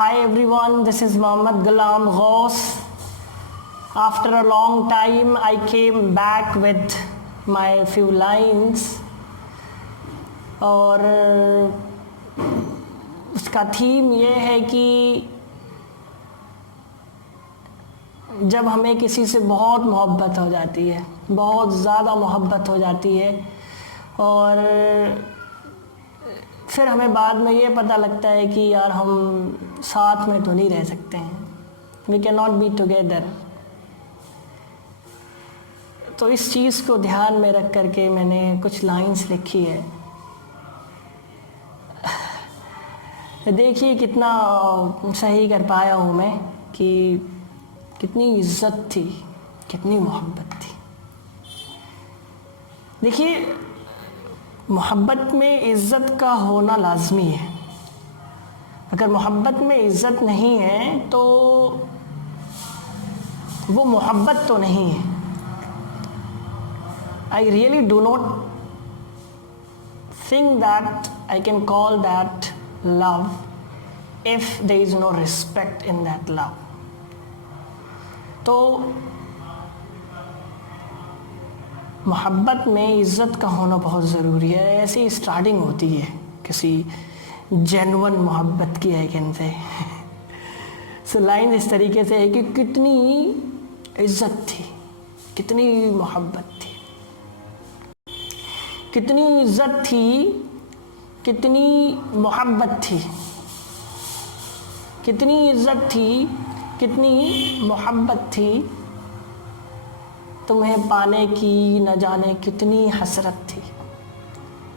Hi everyone, this is Mohammad Ghulam Ghaus. After a long time, I came back with my few lines. और उसका theme ये है कि जब हमें किसी से बहुत मोहब्बत हो जाती है, बहुत ज़्यादा मोहब्बत हो जाती है और फिर हमें बाद में ये पता लगता है कि यार हम साथ में तो नहीं रह सकते हैं, we can not be together. तो इस चीज़ को ध्यान में रख करके मैंने कुछ लाइंस लिखी है। देखिए कितना सही कर पाया हूँ मैं कि कितनी इज्जत थी, कितनी मोहब्बत थी। देखिए मोहब्बत में इज़्ज़त का होना लाजमी है। अगर मोहब्बत में इज़्ज़त नहीं है तो वो मोहब्बत तो नहीं है। I really do not think that I can call that love if there is no respect in that love. तो मोहब्बत में इज़्ज़त का होना बहुत ज़रूरी है। ऐसी स्टार्टिंग होती है किसी जेन्युइन मोहब्बत की, I can say. So line इस तरीके से है कि कितनी इज़्ज़त थी, कितनी मोहब्बत थी, कितनी इज़्ज़त थी, कितनी मोहब्बत थी, कितनी इज़्ज़त थी, कितनी मोहब्बत थी। तुम्हें पाने की न जाने कितनी हसरत थी,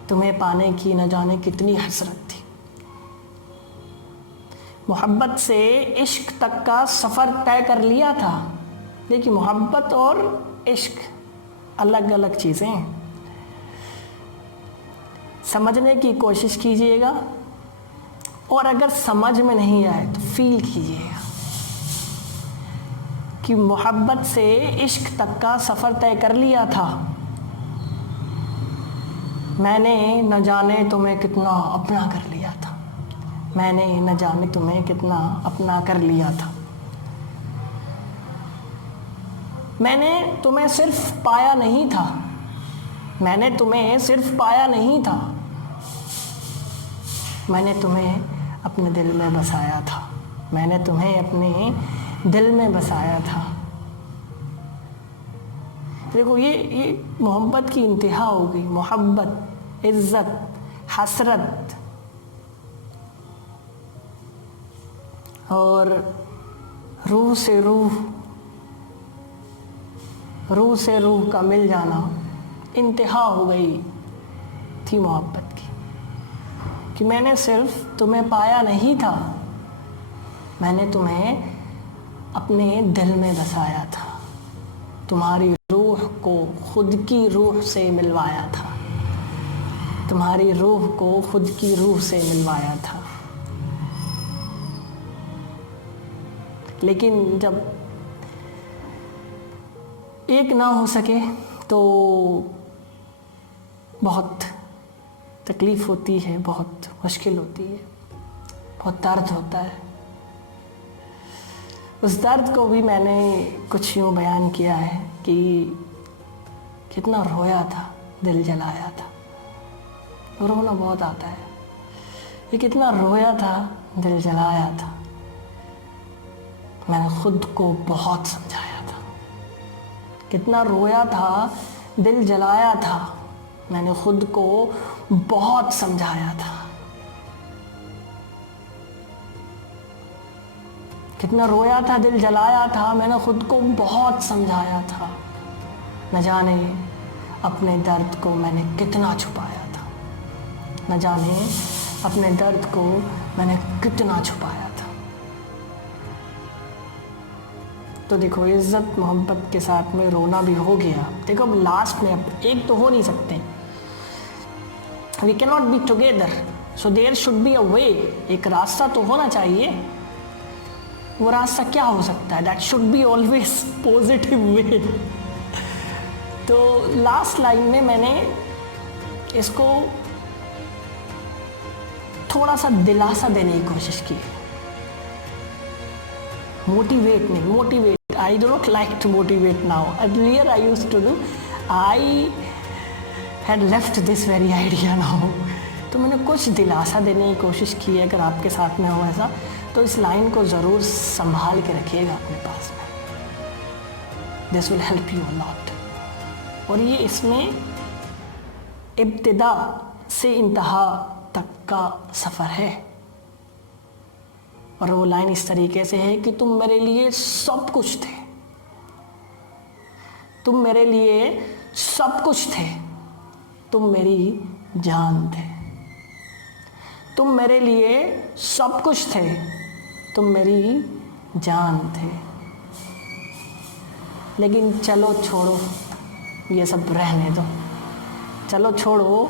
तुम्हें पाने की न जाने कितनी हसरत थी। मोहब्बत से इश्क तक का सफ़र तय कर लिया था। देखिए मोहब्बत और इश्क अलग अलग चीज़ें हैं। समझने की कोशिश कीजिएगा और अगर समझ में नहीं आए तो फील कीजिएगा कि मोहब्बत से इश्क तक का सफ़र तय कर लिया था। मैंने न जाने तुम्हें कितना अपना कर लिया था, मैंने न जाने तुम्हें कितना अपना कर लिया था। मैंने तुम्हें सिर्फ पाया नहीं था, मैंने तुम्हें सिर्फ पाया नहीं था, मैंने तुम्हें अपने दिल में बसाया था, मैंने तुम्हें अपने दिल में बसाया था। देखो ये मोहब्बत की इंतहा हो गई। मोहब्बत, इज़्ज़त, हसरत और रूह से रूह, रूह से रूह का मिल जाना, इंतहा हो गई थी मोहब्बत की। कि मैंने सिर्फ तुम्हें पाया नहीं था, मैंने तुम्हें अपने दिल में बसाया था, तुम्हारी रूह को खुद की रूह से मिलवाया था, तुम्हारी रूह को खुद की रूह से मिलवाया था। लेकिन जब एक ना हो सके तो बहुत तकलीफ़ होती है, बहुत मुश्किल होती है, बहुत दर्द होता है। उस दर्द को भी मैंने कुछ यूँ बयान किया है कि कितना रोया था, दिल जलाया था। रोना बहुत आता है, ये कितना रोया था, दिल जलाया था। मैंने खुद को बहुत समझाया था। कितना रोया था, दिल जलाया था, मैंने खुद को बहुत समझाया था। कितना रोया था, दिल जलाया था, मैंने खुद को बहुत समझाया था। न जाने अपने दर्द को मैंने कितना छुपाया था, न जाने अपने दर्द को मैंने कितना छुपाया था। तो देखो इज़्ज़त मोहब्बत के साथ में रोना भी हो गया। देखो अब लास्ट में अब एक तो हो नहीं सकते, we can not be together, so there should be a way. एक रास्ता तो होना चाहिए। वो रास्ता क्या हो सकता है? That should be always positive way. तो लास्ट लाइन में मैंने इसको थोड़ा सा दिलासा देने की कोशिश की। मोटिवेट नहीं, motivate, I do not like to motivate now, earlier I used to do, I had left this very idea now. तो मैंने कुछ दिलासा देने की कोशिश की है, अगर आपके साथ में हो ऐसा तो इस लाइन को ज़रूर संभाल के रखिएगा अपने पास में, this will help you a lot. और ये इसमें इब्तिदा से इंतहा तक का सफ़र है, और वो लाइन इस तरीके से है कि तुम मेरे लिए सब कुछ थे, तुम मेरे लिए सब कुछ थे, तुम मेरी जान थे, तुम मेरे लिए सब कुछ थे, तुम मेरी जान थे। लेकिन चलो छोड़ो ये सब रहने दो, चलो छोड़ो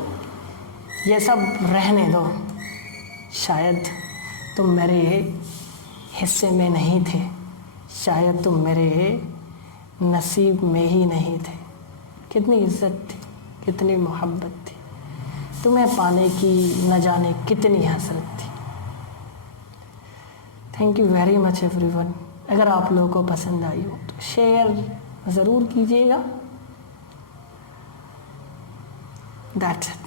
ये सब रहने दो, शायद तुम मेरे हिस्से में नहीं थे, शायद तुम मेरे नसीब में ही नहीं थे। कितनी इज्जत थी, कितनी मोहब्बत थी, तुम्हें पाने की न जाने कितनी हसरत थी। Thank you very much everyone. अगर आप लोगों को पसंद आई हो तो शेयर ज़रूर कीजिएगा। That's it.